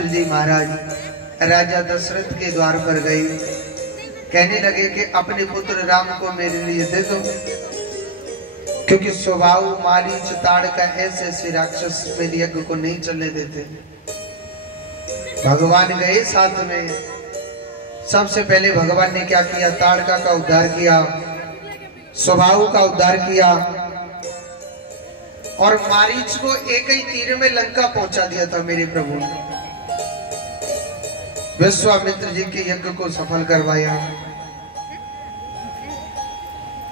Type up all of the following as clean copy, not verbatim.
विश्वामित्र जी महाराज राजा दशरथ के द्वार पर गए, कहने लगे कि अपने पुत्र राम को मेरे लिए दे दो, क्योंकि स्वभाव मारीच ताड़का ऐसे ऐसे राक्षस मेरे यज्ञ को नहीं चलने देते। भगवान गए साथ में। सबसे पहले भगवान ने क्या किया, ताड़का का उद्धार किया, स्वभाव का उद्धार किया और मारीच को एक ही तीर में लंका पहुंचा दिया था मेरे प्रभु ने। विश्वामित्र जी के यज्ञ को सफल करवाया।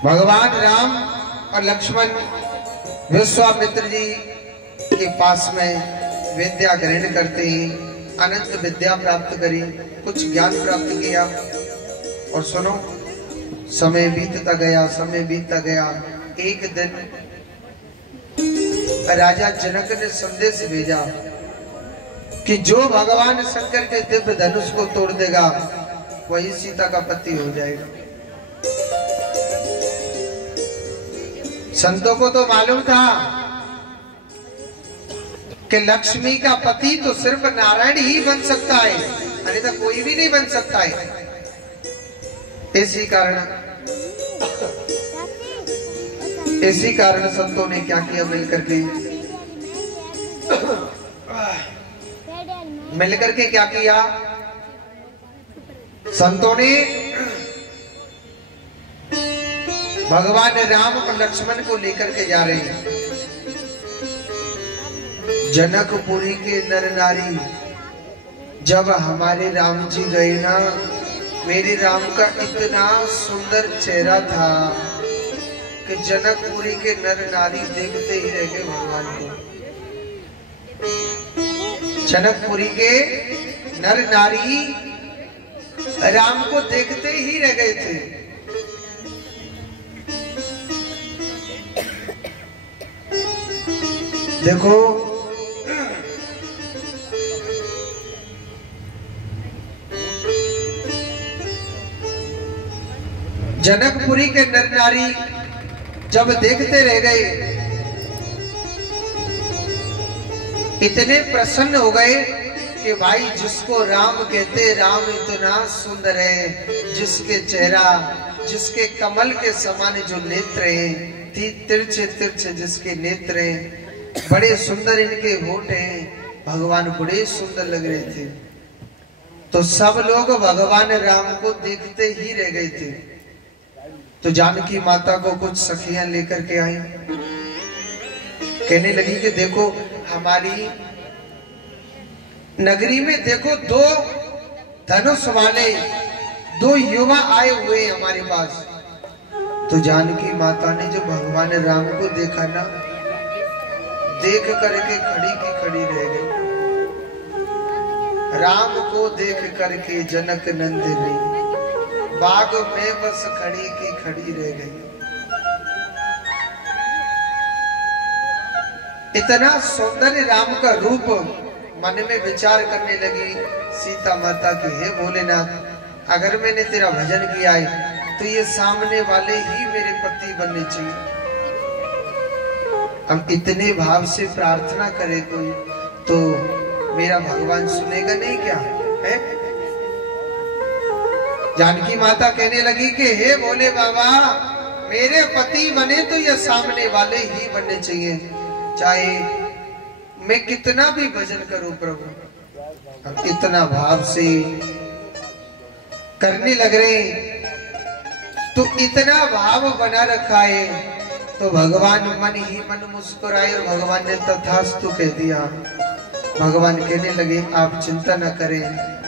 भगवान राम और लक्ष्मण विश्वामित्र जी के पास में विद्या ग्रहण करते ही अनंत विद्या प्राप्त करी, कुछ ज्ञान प्राप्त किया। और सुनो, समय बीतता गया, समय बीतता गया। एक दिन राजा जनक ने संदेश भेजा कि जो भगवान शंकर के दिव्य धनुष को तोड़ देगा वही सीता का पति हो जाएगा। संतों को तो मालूम था कि लक्ष्मी का पति तो सिर्फ नारायण ही बन सकता है, अन्यथा कोई भी नहीं बन सकता है। इसी कारण संतों ने क्या किया, मिलकर के क्या किया, संतों ने भगवान राम और लक्ष्मण को लेकर के जा रहे हैं। जनकपुरी के नर नारी, जब हमारे राम जी गए ना, मेरे राम का इतना सुंदर चेहरा था कि जनकपुरी के नर नारी देखते ही रह गए भगवान को। जनकपुरी के नर नारी राम को देखते ही रह गए थे। देखो, जनकपुरी के नर नारी जब देखते रह गए, इतने प्रसन्न हो गए कि भाई जिसको राम कहते, राम इतना सुंदर है, जिसके चेहरा, जिसके कमल के समान जो नेत्र हैं, तिरछे तिरछे जिसके नेत्र हैं, बड़े सुंदर इनके होठ हैं, भगवान बड़े सुंदर लग रहे थे। तो सब लोग भगवान राम को देखते ही रह गए थे। तो जानकी माता को कुछ सखियां लेकर के आई, कहने लगी कि देखो हमारी नगरी में देखो दो धनुष वाले दो युवा आए हुए हमारे पास। तो जानकी माता ने जब भगवान राम को देखा ना, देख करके खड़ी की खड़ी रह गई। राम को देख करके जनक नंदिनी बाग में बस खड़ी की खड़ी रह गई। इतना सुंदर राम का रूप मन में विचार करने लगी सीता माता की, हे भोलेनाथ, अगर मैंने तेरा भजन किया है तो ये सामने वाले ही मेरे पति बनने चाहिए। हम इतने भाव से प्रार्थना करें कोई, तो मेरा भगवान सुनेगा नहीं क्या है? जानकी माता कहने लगी कि हे भोले बाबा, मेरे पति बने तो ये सामने वाले ही बनने चाहिए, चाहे मैं कितना भी भजन करूं प्रभु। अब इतना भाव से करने लग रहे, तो इतना भाव बना रखा है। तो भगवान मन ही मन मुस्कुराए और भगवान ने तथास्तु कह दिया। भगवान कहने लगे आप चिंता न करें,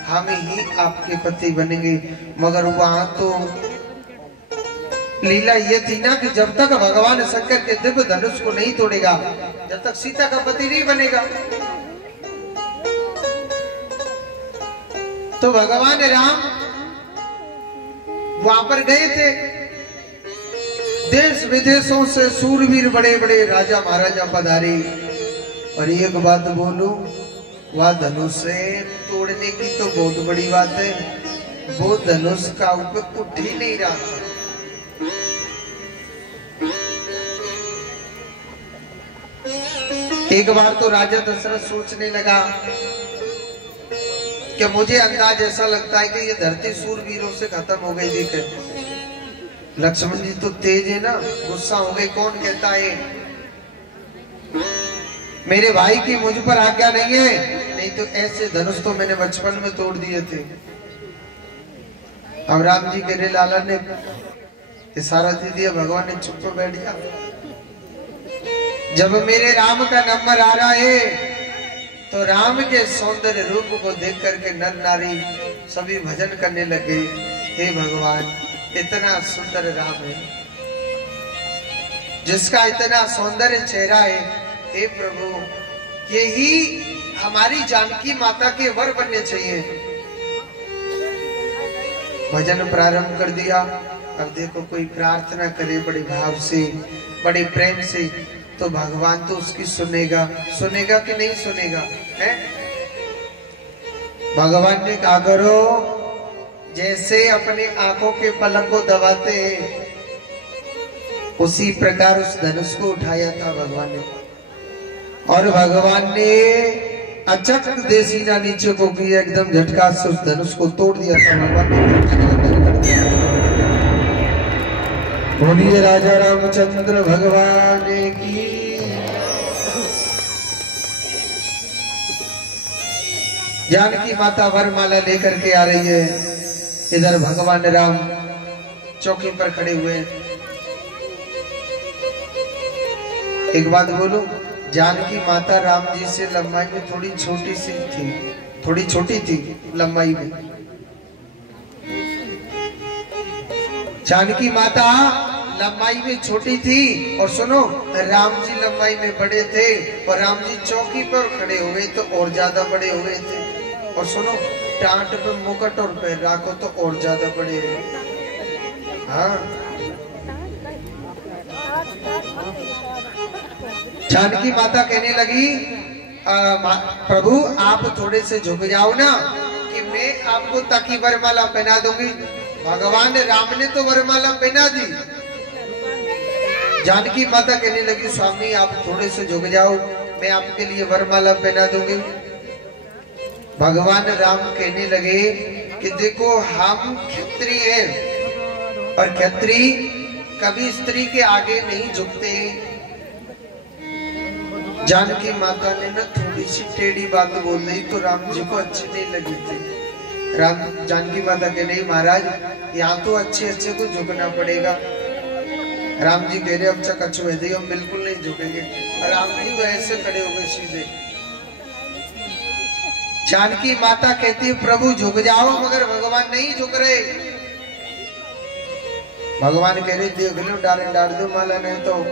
हम ही आपके पति बनेंगे। मगर वहां तो लीला ये थी ना कि जब तक भगवान शंकर के दिव्य धनुष को नहीं तोड़ेगा, जब तक सीता का पति नहीं बनेगा। तो भगवान राम वहां पर गए थे। देश विदेशों से सूरवीर बड़े बड़े राजा महाराजा पधारे। और एक बात बोलूं, वह धनुष से तोड़ने की तो बहुत बड़ी बात है, वो धनुष का ऊपर उठ ही नहीं रहा था। एक बार तो राजा दशरथ सोचने लगा कि मुझे अंदाज ऐसा लगता है कि ये धरती सूरवीरों से खत्म हो गई। देखे लक्ष्मण जी तो तेज है ना, गुस्सा हो गए। कौन कहता है मेरे भाई की मुझ पर आज्ञा नहीं है? नहीं तो ऐसे धनुष तो मैंने बचपन में तोड़ दिए थे। अब राम जी के लाला ने इशारा दे दिया, भगवान ने चुप पर बैठ गया। जब मेरे राम का नंबर आ रहा है तो राम के सौंदर्य रूप को देख करके नर नारी सभी भजन करने लगे। हे भगवान, इतना सुंदर राम है, जिसका इतना सौंदर्य चेहरा है। हे प्रभु, यही हमारी जानकी माता के वर बनने चाहिए। भजन प्रारंभ कर दिया। अब देखो कोई प्रार्थना करे बड़े भाव से, बड़े प्रेम से, तो भगवान तो उसकी सुनेगा। सुनेगा कि नहीं सुनेगा? है भगवान ने कहा करो, जैसे अपने आंखों के पलक को दबाते हैं, उसी प्रकार उस धनुष को उठाया था भगवान ने। और भगवान ने अचक देसीना नीचे को किया, एकदम झटका से उस धनुष को तोड़ दिया था भगवान ने। बोलिए राजा रामचंद्र भगवान की। जानकी माता वरमाला लेकर के आ रही है। इधर भगवान राम चौकी पर खड़े हुए। एक बात बोलूं, जानकी माता राम जी से लंबाई में थोड़ी छोटी सी थी, थोड़ी छोटी थी लंबाई में। जानकी माता लंबाई में छोटी थी और सुनो, राम जी लंबाई में बड़े थे। और राम जी चौकी पर खड़े हो गए तो और ज्यादा बड़े हो गए थे। और सुनो, टाट पे मुकुट और पैर राखो तो और ज्यादा बड़े हो गए। हाँ, जानकी माता कहने लगी, प्रभु आप थोड़े से झुक जाओ ना, कि मैं आपको ताकि वरमाला पहना दूंगी। भगवान राम ने तो वरमाला पहना दी। जानकी माता कहने लगी, स्वामी आप थोड़े से झुक जाओ, मैं आपके लिए वरमाला पहना दूंगी। भगवान राम कहने लगे कि देखो, हम क्षत्रिय हैं और क्षत्रिय कभी स्त्री के आगे नहीं झुकते। जानकी माता ने ना थोड़ी सी टेढ़ी बात बोल दी तो राम जी को अच्छी नहीं लगी थी। जानकी माता के नहीं महाराज, यहाँ तो अच्छे अच्छे को झुकना पड़ेगा। राम जी कह रहे अब तक अच्छे हुए थे, हम बिल्कुल नहीं झुकेंगे। राम जी तो ऐसे खड़े हो गए सीधे। जानकी माता कहती प्रभु झुक जाओ, मगर भगवान नहीं झुक रहे। भगवान कह रहे देख लो, डाल दो माला, नहीं तो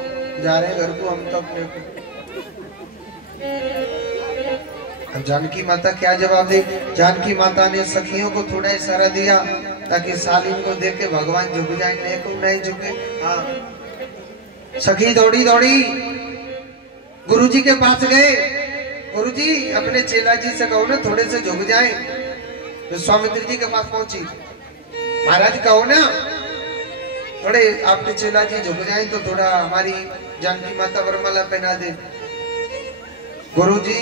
जा रहे घर को हम तो अपने को। अब जानकी माता क्या जवाब दे? जानकी माता ने सखियों को थोड़ा इशारा दिया ताकि सालिन को देख के भगवान झुक जाए, नहीं को नहीं झुके। हाँ, सखी दौड़ी दौड़ी गुरुजी के पास गए। गुरुजी अपने चेला जी से कहो ना थोड़े से झुक जाए। विश्वामित्र जी के पास पहुंची, महाराज कहो ना थोड़े आपके चेला जी झुक जाए तो थोड़ा हमारी जानकी माता वरमाला पहना दे। गुरुजी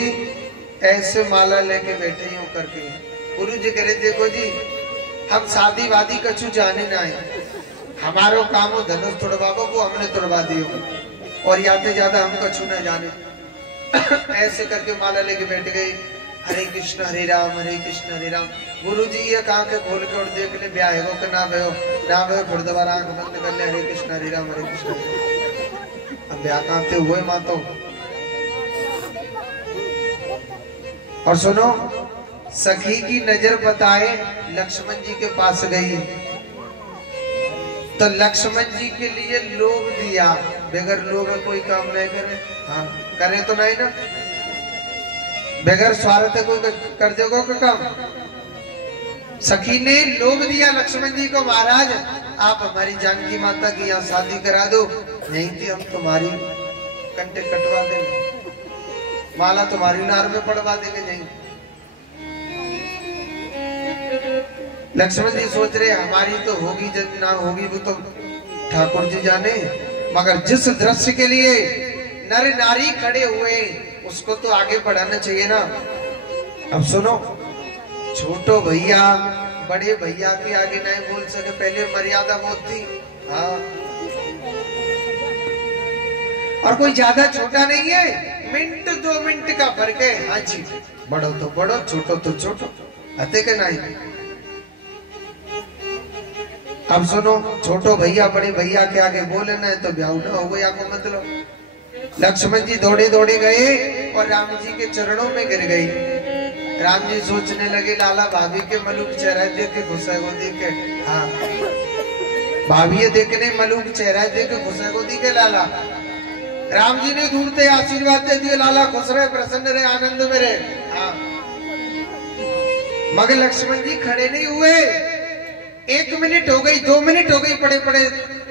ऐसे माला लेके बैठे ही करके। गुरुजी कह रहे देखो जी, हम शादी वादी कछु जाने ना है, हमारो काम हो धनुष तोड़वाओ को हमने तोड़वा दियो, और याते ज्यादा हम कछु ना जाने। ऐसे करके माला लेके बैठ गए। हरे कृष्ण हरे राम हरे राम। गुरुजी ये कहा के खोल के और देख ले ब्याह हो कि ना भयो, ना भयो फिर दोबारा आंख बंद कर ले, हरे कृष्ण हरे राम हरे कृष्ण। अब ब्याह कहते हुए मातो। और सुनो, सखी की नजर बताए लक्ष्मण जी के पास गई तो लक्ष्मण जी के लिए लोभ दिया। बगैर लोभ कोई काम नहीं करे। हाँ, करे तो नहीं ना, बगैर स्वार्थ कोई कर देगा का काम। सखी ने लोभ दिया लक्ष्मण जी को, महाराज आप हमारी जानकी माता की यहाँ शादी करा दो, नहीं थी हम तुम्हारी कंटे कटवा देंगे, माला तुम्हारी नार में पड़वा देंगे। नहीं, लक्ष्मण जी सोच रहे हमारी तो होगी, जब ना होगी वो तो ठाकुर जी जाने, मगर जिस दृश्य के लिए नर नारी खड़े हुए उसको तो आगे बढ़ाना चाहिए ना। अब सुनो, छोटो भैया बड़े भैया के आगे नहीं बोल सके, पहले मर्यादा बहुत थी। हाँ, और कोई ज्यादा छोटा नहीं है, मिनट 2 मिनट का फर्क है। हाँ जी, बड़ो तो बड़ो, छोटो तो छोटो, आते के नहीं। अब सुनो, छोटो भैया बड़े भैया के आगे बोले ना तो ब्याह ना हो गया को मतलब। लक्ष्मण जी दौड़े दौड़े गए और राम जी के चरणों में गिर गई। राम जी सोचने लगे, लाला भाभी के मलूक चेहरा देख के घुसा को देखे। हाँ, भाभी देखने मलूक चेहरा देख के घुसा को देखे लाला। राम जी ने दूर से आशीर्वाद दे दिए, लाला खुश रहे, प्रसन्न रहे, आनंद में रहे। हाँ, मगर लक्ष्मण जी खड़े नहीं हुए। 1 मिनट हो गई, 2 मिनट हो गई, पड़े पड़े।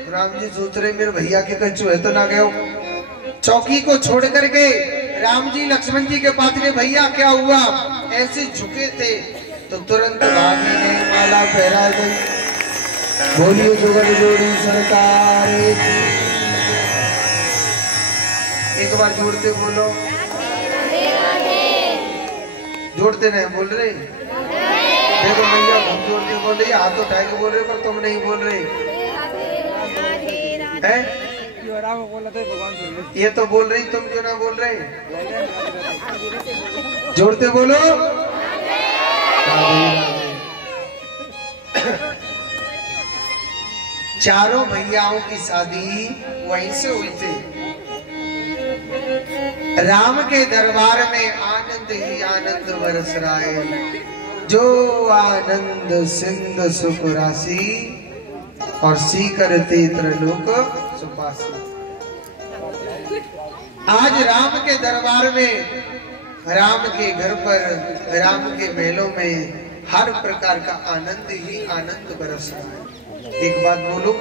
राम जी सोच रहे मेरे भैया के कच्चू है तो ना गए। चौकी को छोड़ कर गए। राम जी लक्ष्मण जी के पास गए, भैया क्या हुआ? ऐसे झुके थे तो तुरंत भाभी ने माला पहरा दी। बोलिए जुगल जोड़ी सरकार की। एक बार जोड़ते बोलो। जोड़ते नहीं बोल रहे, देखो भैया हम जोड़ते बोल रही, हाथ उठा के बोल रहे पर तुम नहीं बोल रहे हैं? ये तो बोल रही, तुम क्यों ना बोल रहे? जोड़ते बोलो। चारों भैयाओं की शादी वहीं से हुई थी। राम के दरबार में आनंद ही आनंद बरस रहा है। जो आनंद सिंध सुख राशि और सीकर तीत्रलोक सुपासी। आज राम के दरबार में, राम के घर पर, राम के महलों में हर प्रकार का आनंद ही आनंद बरस रहा है। एक बात बोलो,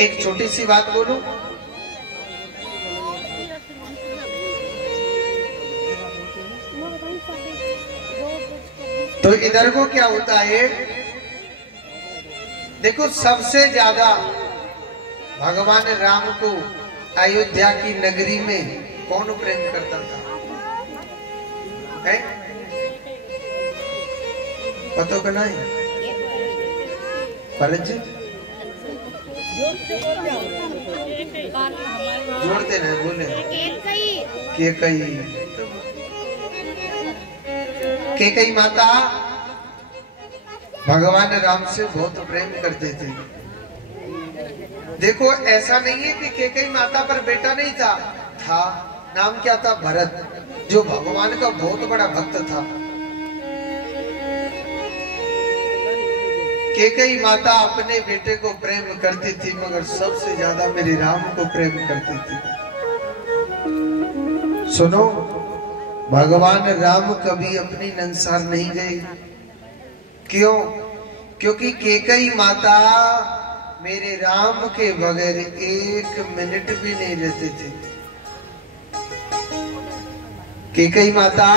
एक छोटी सी बात बोलो। तो इधर को क्या होता है? देखो, सबसे ज्यादा भगवान राम को अयोध्या की नगरी में कौन प्रेम करता था? है पता का नहीं? परज जोड़ते नहीं बोले केकई माता भगवान राम से बहुत प्रेम करते थे। देखो, ऐसा नहीं है कि केकई माता पर बेटा नहीं था। नाम क्या था? भरत, जो भगवान का बहुत बड़ा भक्त था। केकई माता अपने बेटे को प्रेम करती थी, मगर सबसे ज्यादा मेरे राम को प्रेम करती थी। सुनो, भगवान राम कभी अपनी नंसार नहीं गए। क्यों? क्योंकि केकई माता मेरे राम के बगैर 1 मिनट भी नहीं रहते थे। केकई माता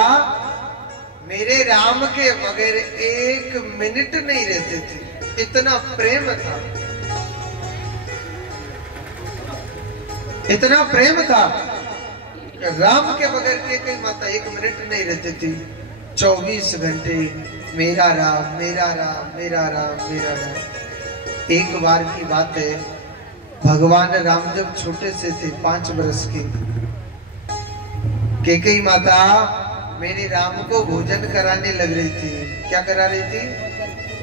मेरे राम के बगैर 1 मिनट नहीं रहते थे। इतना प्रेम था, इतना प्रेम था। राम के बगैर केकई माता 1 मिनट नहीं रहती थी। 24 घंटे मेरा राम, मेरा राम, मेरा राम, मेरा राम। एक बार की बात है, भगवान राम जब छोटे से थे, 5 वर्ष के, केकई माता मेरे राम को भोजन कराने लग रही थी। क्या करा रही थी?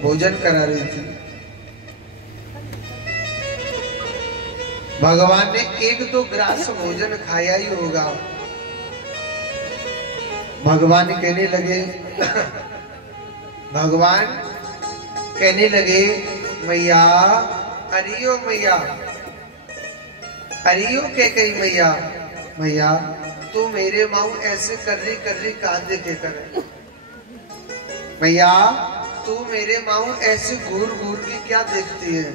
भोजन करा रही थी। भगवान ने 1-2 ग्रास भोजन खाया ही होगा। भगवान कहने लगे भगवान कहने लगे, मैया, अरियो मैया, अरियो केकई मैया, मैया तू मेरे माऊ ऐसे कर रही कहा देखे करे? मैया, तू मेरे माऊ ऐसे घूर घूर के क्या देखती है?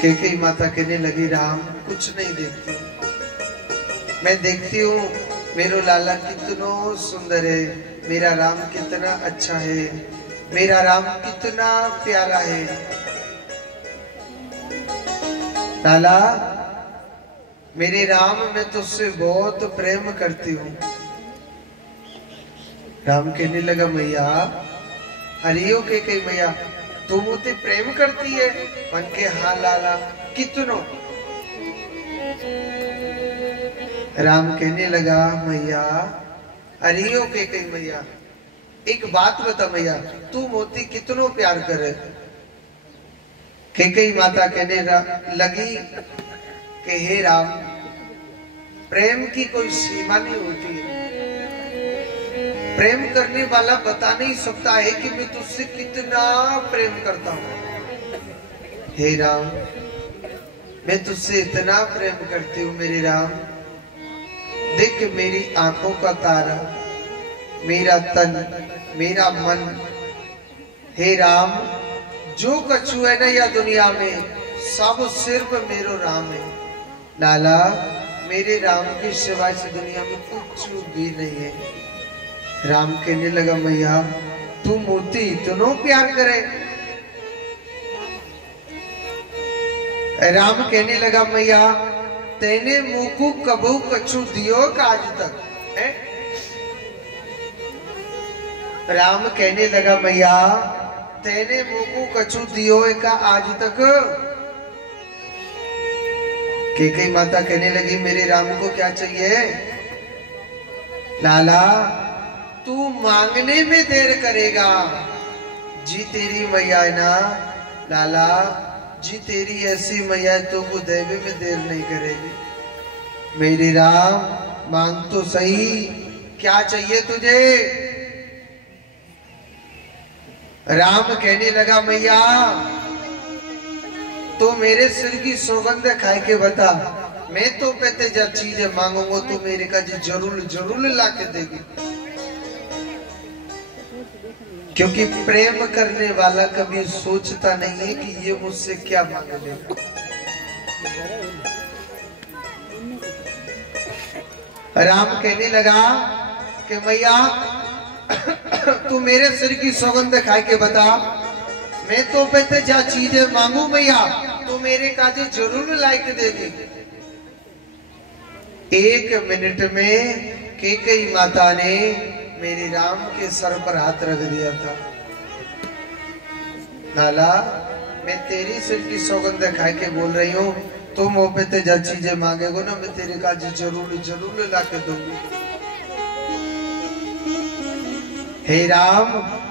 केकई माता कहने लगी, राम कुछ नहीं देखती, मैं देखती हूँ मेरो लाला कितना सुंदर है, मेरा राम कितना अच्छा है, मेरा राम कितना प्यारा है। लाला मेरे राम मैं तुझसे बहुत प्रेम करती हूँ। राम कहने लगा मैया हरियो के कई मैया तू मुझे प्रेम करती है? मन के हाँ लाला कितनो? राम कहने लगा मैया हरियो के कई मैया एक बात बता मैया तू मोती कितनो प्यार करे? केकई माता कहने लगी कि हे राम प्रेम की कोई सीमा नहीं होती है। प्रेम करने वाला बता नहीं सकता है कि मैं तुझसे कितना प्रेम करता हूँ। हे राम मैं तुझसे इतना प्रेम करती हूँ मेरे राम। देख मेरी आंखों का तारा, मेरा तन, मेरा मन। हे राम जो कछु है ना या दुनिया में सब सिर्फ मेरो राम है। लाला मेरे राम के सिवाय से दुनिया में कुछ भी नहीं है। राम कहने लगा मैया तू मोती इतनो प्यार करे? राम कहने लगा मैया तेने मुकु कबू कछु दियो का आज तक है? राम कहने लगा मैया तेने मुकु कछु दियो का आज तक? केकई माता कहने लगी मेरे राम को क्या चाहिए? लाला तू मांगने में देर करेगा जी तेरी मैया है ना लाला जी तेरी ऐसी मैया है तो वो देवे में देर नहीं करेगी। मेरे राम मांग तो सही क्या चाहिए तुझे? राम कहने लगा मैया तो मेरे सिर की सौगंध खाए के बता मैं तो पहते जब चीजें मांगूंगा तो मेरे का जी जरूर जरूर ला के देगी। क्योंकि प्रेम करने वाला कभी सोचता नहीं है कि ये मुझसे क्या मांग लेगा। राम कहने लगा कि मैया तू मेरे सिर की सौगंध खाए के बता मैं तो पहले जा चीजें मांगू मैया तो मेरे काजे जरूर लायक देगी। 1 मिनट में केकई माता ने मेरे राम के सर पर हाथ रख दिया था। लाला मैं तेरी सिर की सौगंध खाए के बोल रही हूँ तुम वो पे ते जा चीजें मांगेगो ना मैं तेरे का जरूर जरूर ला के दूंगी। हे राम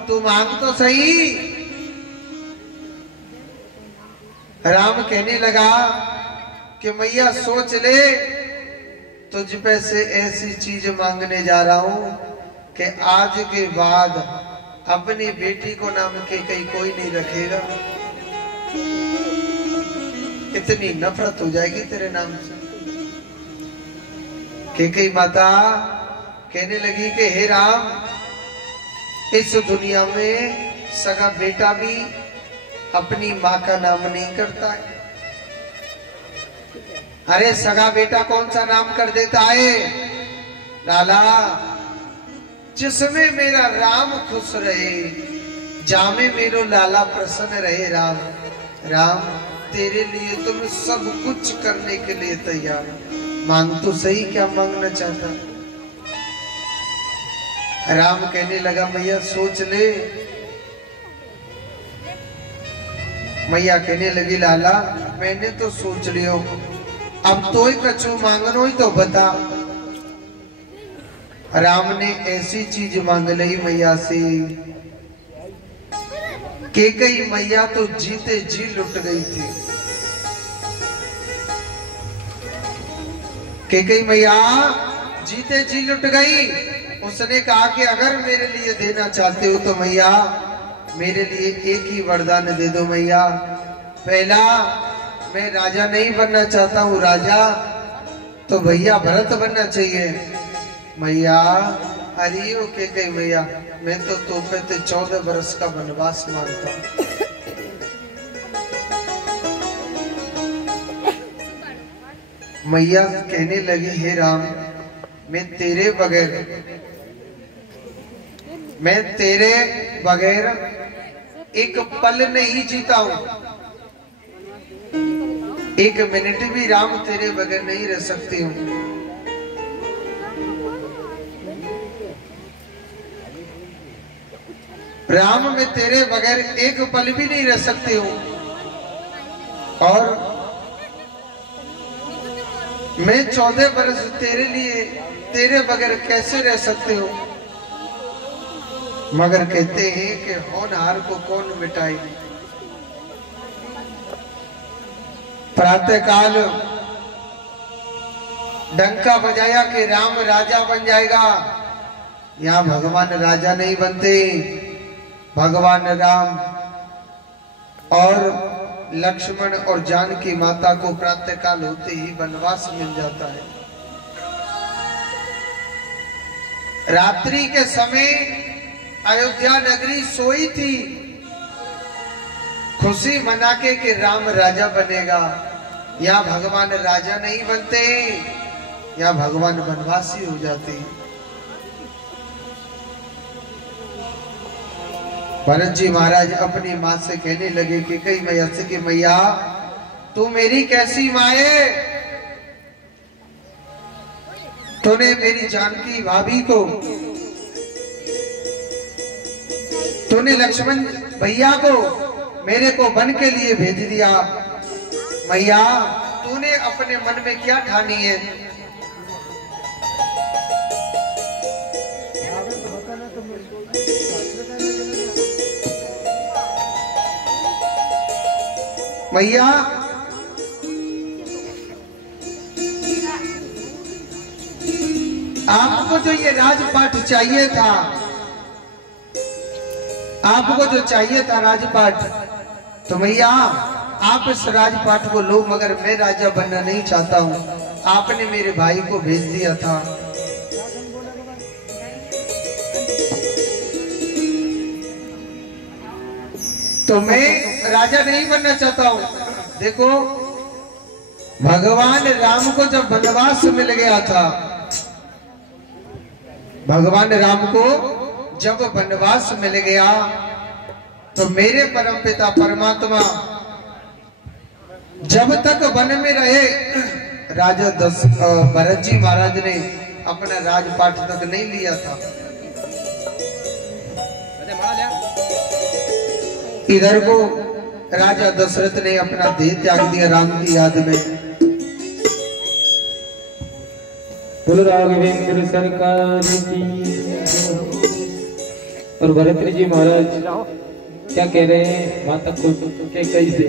तू मांग तो सही। राम कहने लगा कि मैया सोच ले तुझ पे से ऐसी चीज मांगने जा रहा हूं कि आज के बाद अपनी बेटी को नाम के कहीं कोई नहीं रखेगा। इतनी नफरत हो जाएगी तेरे नाम से। केकई माता कहने लगी कि हे राम इस दुनिया में सगा बेटा भी अपनी माँ का नाम नहीं करता है। अरे सगा बेटा कौन सा नाम कर देता है? लाला जिसमें मेरा राम खुश रहे जामे मेरो लाला प्रसन्न रहे। राम राम तेरे लिए तो मैं सब कुछ करने के लिए तैयार हूं। मांग तो सही क्या मांगना चाहता? राम कहने लगा मैया सोच ले। मैया कहने लगी लाला मैंने तो सोच लियो अब तो ही कछु मांगनो ही तो बता। राम ने ऐसी चीज मांग ली मैया से केकई मैया तो जीते जी लुट गई थी। केकई मैया जीते जी लुट गई। उसने कहा कि अगर मेरे लिए देना चाहते हो तो मैया मेरे लिए एक ही वरदान दे दो मैया। पहला मैं राजा नहीं बनना चाहता हूँ, राजा तो भैया भरत बनना चाहिए। मैया हरियो के कही मैया मैं तो तोहफे ते 14 बरस का वनवास मांगता हूँ। मैया कहने लगी हे राम मैं तेरे बगैर एक पल नहीं जीता हूं। एक मिनट भी राम तेरे बगैर नहीं रह सकती हूँ। राम मैं तेरे बगैर एक पल भी नहीं रह सकती हूँ। और मैं 14 बरस तेरे लिए तेरे बगैर कैसे रह सकती हूँ। मगर कहते हैं कि होनहार को कौन मिटाए। प्रातः काल डंका बजाया कि राम राजा बन जाएगा। यहाँ भगवान राजा नहीं बनते। भगवान राम और लक्ष्मण और जानकी माता को प्रातः काल होते ही वनवास मिल जाता है। रात्रि के समय अयोध्या नगरी सोई थी, खुशी मना के कि राम राजा बनेगा। या भगवान राजा नहीं बनते, या भगवान वनवासी हो जाते। भरत जी महाराज अपनी माँ से कहने लगे कि कई मैया से कि मैया तू मेरी कैसी माँ है। तूने मेरी जानकी भाभी को, तूने लक्ष्मण भैया को मेरे को वन के लिए भेज दिया। मैया तूने अपने मन में क्या ठानी है। मैया आपको जो ये राजपाट चाहिए था, आपको जो चाहिए था राजपाट, तो मैया आप इस राजपाट को लो। मगर मैं राजा बनना नहीं चाहता हूँ। आपने मेरे भाई को भेज दिया था। तो मैं राजा नहीं बनना चाहता हूँ। देखो भगवान राम को जब वनवास मिल गया था, भगवान राम को जब वनवास मिल गया, तो मेरे परमपिता परमात्मा जब तक वन में रहे, राजा भरत जी महाराज ने अपना राजपाट तक नहीं लिया था। इधर को राजा दशरथ ने अपना देह त्याग दिया राम की याद में। बोलो राघवेंद्र सरकार की। और भरत जी महाराज क्या कह रहे हैं माता को के कैसे।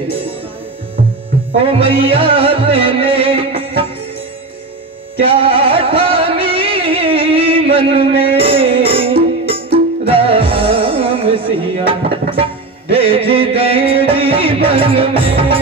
ओ मैया तेने क्या ठानी मन में, राम सिया भेज दे जीवन में।